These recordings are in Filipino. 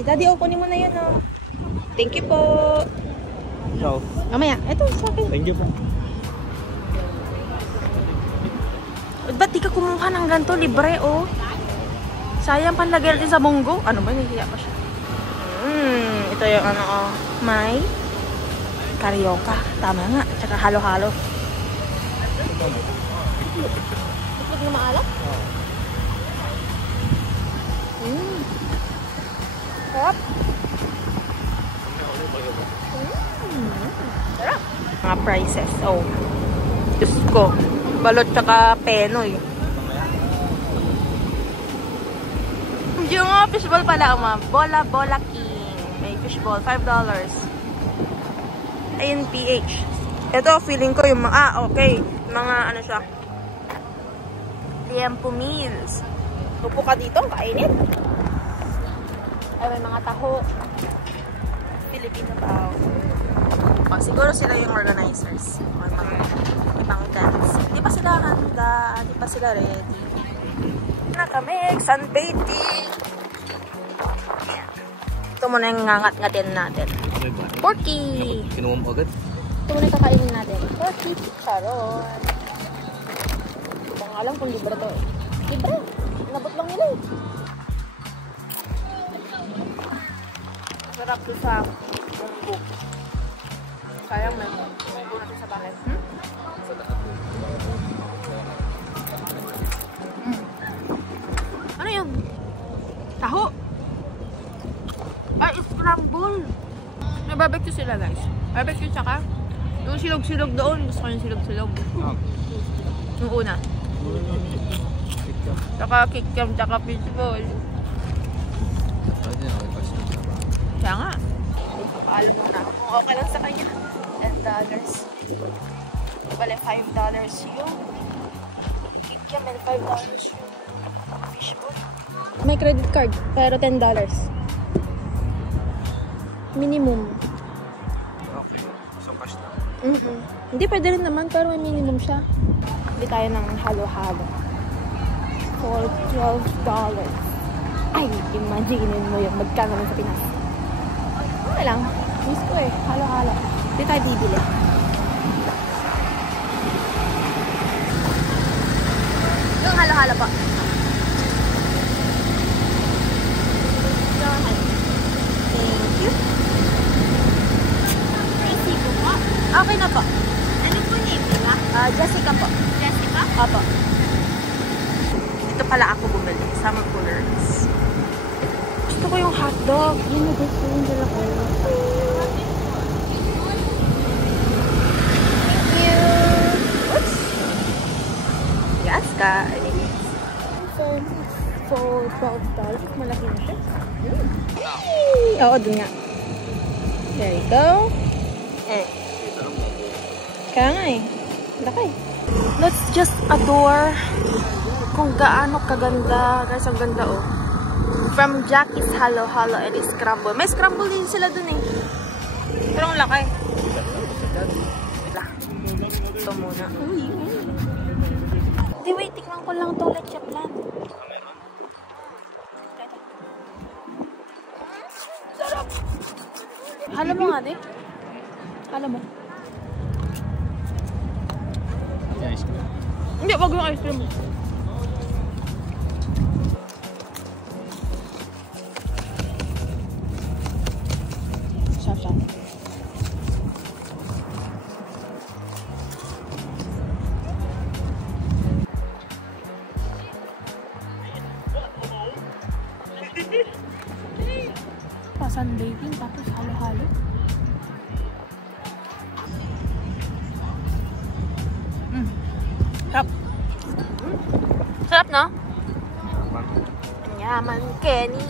Daddy, kunin mo na yun, oh. Thank you po. So, Mamaya, ito sa akin. thank you po. Ba't di ka kumuha ng ganito? Libre, oh. Sayang panlagay natin sa munggo. Ano ba? Nahihiya pa siya. Ito yung ano, oh. May karyoka. Tama nga. Tsaka halo-halo. Huwag na maalat? Sarap. Sarap. Mga prices. Oh. Diyos ko. Balot tsaka penoy. Yung fishball pala, Bola King. May fishball. $5. Ayun, PH. Ito, feeling ko yung mga, okay. Mga, ano siya. Tiempo meals. Upo ka dito, kainit. Ay, may mga taho. Filipino tao. Siguro sila yung organizers. Or mga ibang dance. Di pa sila handa. Di pa sila ready. Na kami, sunbathing. Ito muna yung ngangat-ngatin natin. Porky! Kinuha mo agad? Ito muna yung kakainin natin. Porky! Charon! Hindi ko alam kung libre to eh. Libre! Nabot lang nila eh. Sarap to sa munggo. Sayang may munggo natin sa bahay. Ano yung taho? Ay, scramble! May barbecue sila guys. Barbecue tsaka yung silog-silog doon. Gusto ko yung silog-silog. Yung una. Tsaka kikiam, tsaka fishball. Kaya nga. Papaalam mo na. Kung okay lang sa kanya. $10. Bale, $5 yung kikiam and $5 yung fishball. May credit card, pero $10. Minimum. Okay. So, cash lang. Hindi, pwede rin naman, pero may minimum siya. Hindi tayo ng halo-halo. For $12. Ay, imagine mo yung magkano naman sa Pinas. Okay lang. Miss ko eh. Halo-halo. Hindi tayo bibili. Yung halo-halo pa. Thank you. Tracy po po. Okay na po. Ano po name nila? Jessica po. Jessica? Opo. Dito pala ako bumili. Summer coolers. Gusto ko yung hotdog. Yun na gusto yung dala ko. Thank you. Oops. Yes, guys. For $12. Malaki na siya. Oo, dun nga. There you go. Kaya nga eh. Laki. Let's just adore kung gaano kaganda. Guys, ang ganda oh. From Jackie's Halo-Halo and Scramble. May scramble din sila dun eh. Pero ang laki. Ito muna. Di, wait. Tikman ko lang ito. Let's plan. Sarap. Halo mo nga, di? Halo mo. Ice cream. Hindi, wag yung ice cream. Sarap. Pa-sunbathing, tapos halo-halo. Sarap. Sarap, no? Yaman, Kenny.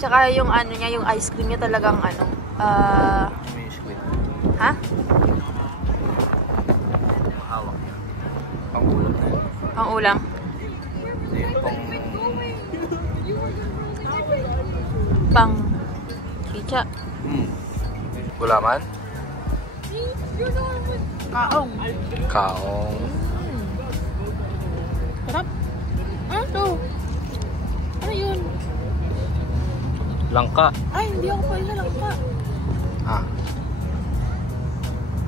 Tsaka yung ano niya, yung ice cream niya talagang ano. Ha? Mahawak yan. Pangulam na yan. Ang ulam. Pang chicha. Gulaman? Kaong. Kaong. Sarap. Ano to? Ano yun? Langka. Ay, hindi ako pwede sa langka. Ah.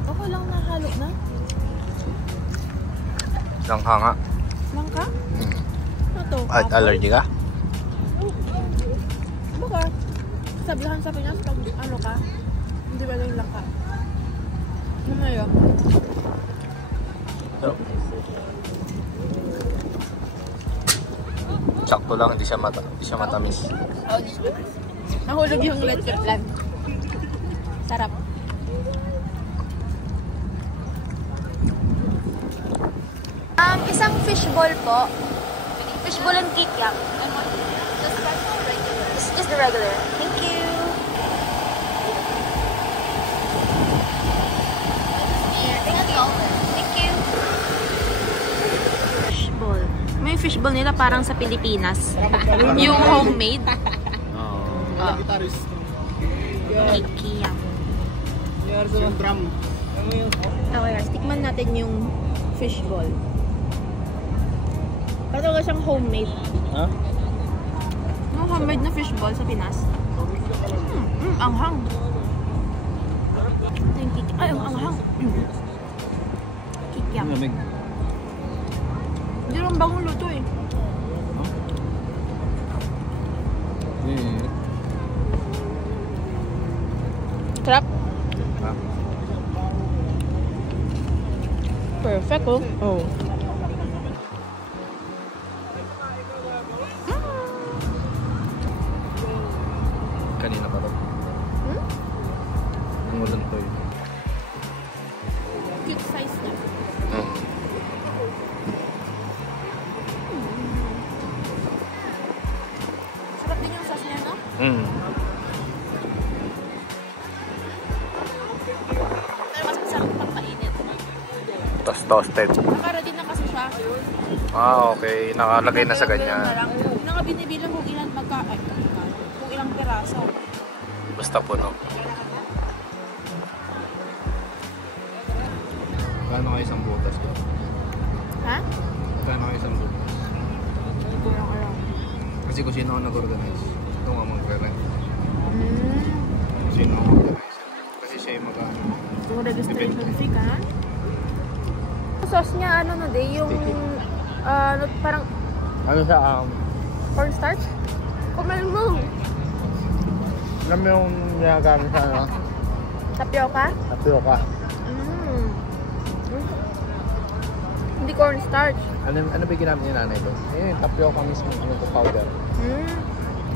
Okay lang na halo na. Langka nga. Langka? Ano to? At allergy ka? Baka, sabihan sa Pinas pag ano ka, hindi ba yung langka? Ano na yun? Sakto lang, hindi siya matamis. Nahulog yung leche plan. Sarap. Isang fishball po. Fishball and kikiam. Just the regular. Thank you. Thank you. Fishball. May fishball nila parang sa Pilipinas. Yung homemade. Oh. Kikiam. Okay, tikman natin yung fishball. Parang talaga siyang homemade. Ha? Yung homemade na fishball sa Pinas. Anghang. Ay, ang anghang. Kikiam. Hindi naman bagong luto eh. Sarap. Perfect oh. Oh. Kanina pa to. Ang ulan to yun. Cute size niya. Sarap din yung sauce niya, no? Pero mas masarap pag mainit. Tapos toasted. Naka-ready na kasi siya. Ah, okay. Nakalagay na sa ganyan. Hindi na nga binibilang kung ilang kung ilang piraso. Basta puno. Kano kayo isang butas ko? Ha? Kano kayo isang butas? Hindi ko lang alam. Kasi kung sino ako nag-organize, ito nga mag-rent. Kung sino ako mag-organize. Kasi siya yung mag-ano. Yung registration fee ka? Yung sauce niya, ano na day, yung parang Ano sa cornstarch? Kumain mo! alam mo yung ginagamit sa ano? Tapioca? Tapioca. Hindi cornstarch. Ano ba yung ginamit niya nanay doon? Ayun yung tapioca mismo, ano to, powder.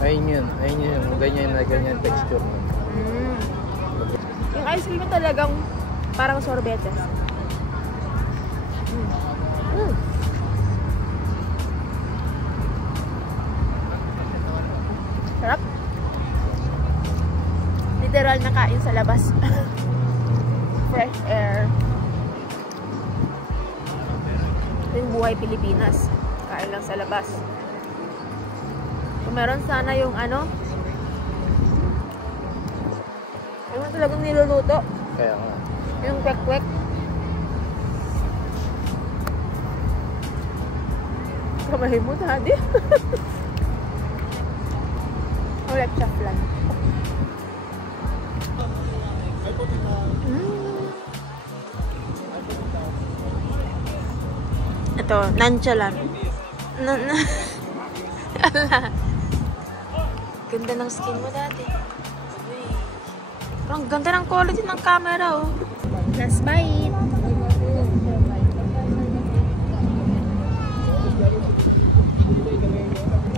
Ayun yun yung ganyan texture mo. Yung ice cream talagang parang sorbetes. Sarap. Literal na kain sa labas. Fresh air. Yung buhay Pilipinas. Kain lang sa labas. Kung meron sana yung ano, yung talagang niluluto. Kaya nga. Yung kwek-kwek. Kamay mo, daddy. Ulit siya flan. Ito, nonchalant. Ganda ng skin mo, daddy. Parang ganda ng quality ng camera, oh. Last bite.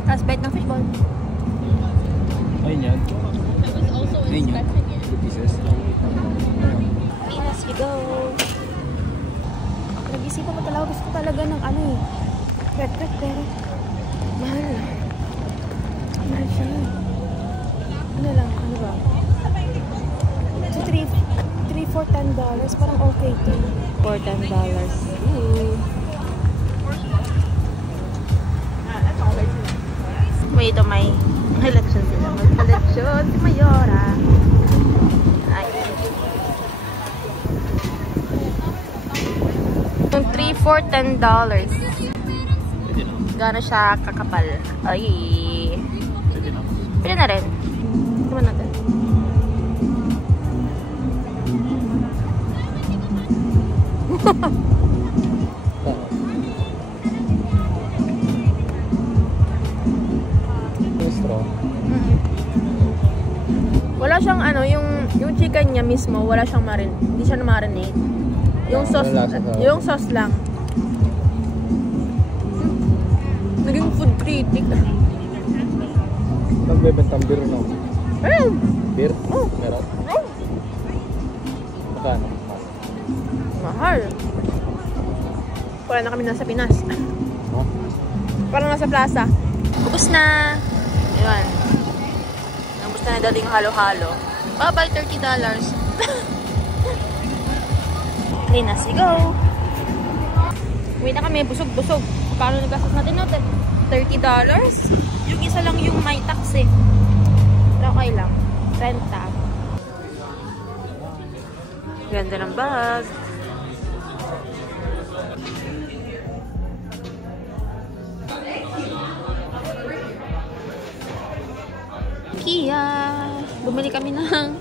Last bite ng fishball. Ayun yan. Ayun yan. 2 pieces. Pinas we go. Nag-isipan mo talaga. Gusto ko talaga ng ano eh. Kwek-kwek pero mahal. Mahal siya. Ano lang, ano ba? So, 3 for $10. Parang okay to. For $10. Ooh. Wait, ito may election sila. Mag-election si Mayora. Ay. Yung 3 for $10. Gano'n siya kakapal. Ay. Pwede na rin. Tikman natin. Yung straw. Wala siyang ano, yung chicken niya mismo, wala siyang hindi siya na-marinate. Yung sauce, yung sauce lang. Naging food critic. Nagbebentang beer, no? Beer? Oh. Meron? Magkano? Mahal. Wala na kami nasa Pinas. Huh? Parang nasa plaza. Ubus na. Ayan. Ubus na dating halo-halo. Bye-bye, $30. Okay, na, sige, go. Uwi na kami, busog-busog. Paano nagastos natin, no? $30? Yung isa lang yung may tax, eh. Pero okay lang. Renta. Ganda ng bag. Kia. Bumili kami ng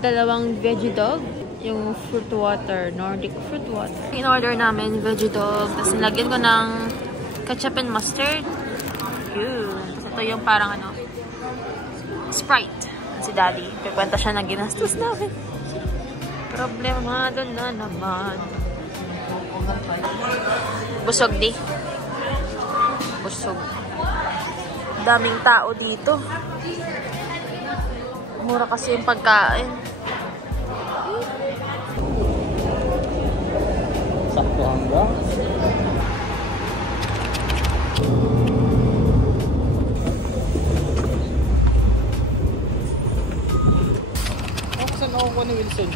dalawang veggie dog. Yung fruit water, Nordic fruit water. In-order namin veggie dog. Tapos nilagyan ko ng ketchup and mustard. Yun. Tapos ito yung parang ano, Sprite. Si Daddy. Pagkwenta siya ng ginastos namin. Problema doon na naman. Busog di. Busog. Daming tao dito. Mura kasi yung pagkain. Sakto hanggang. Saan ako ni Wilson?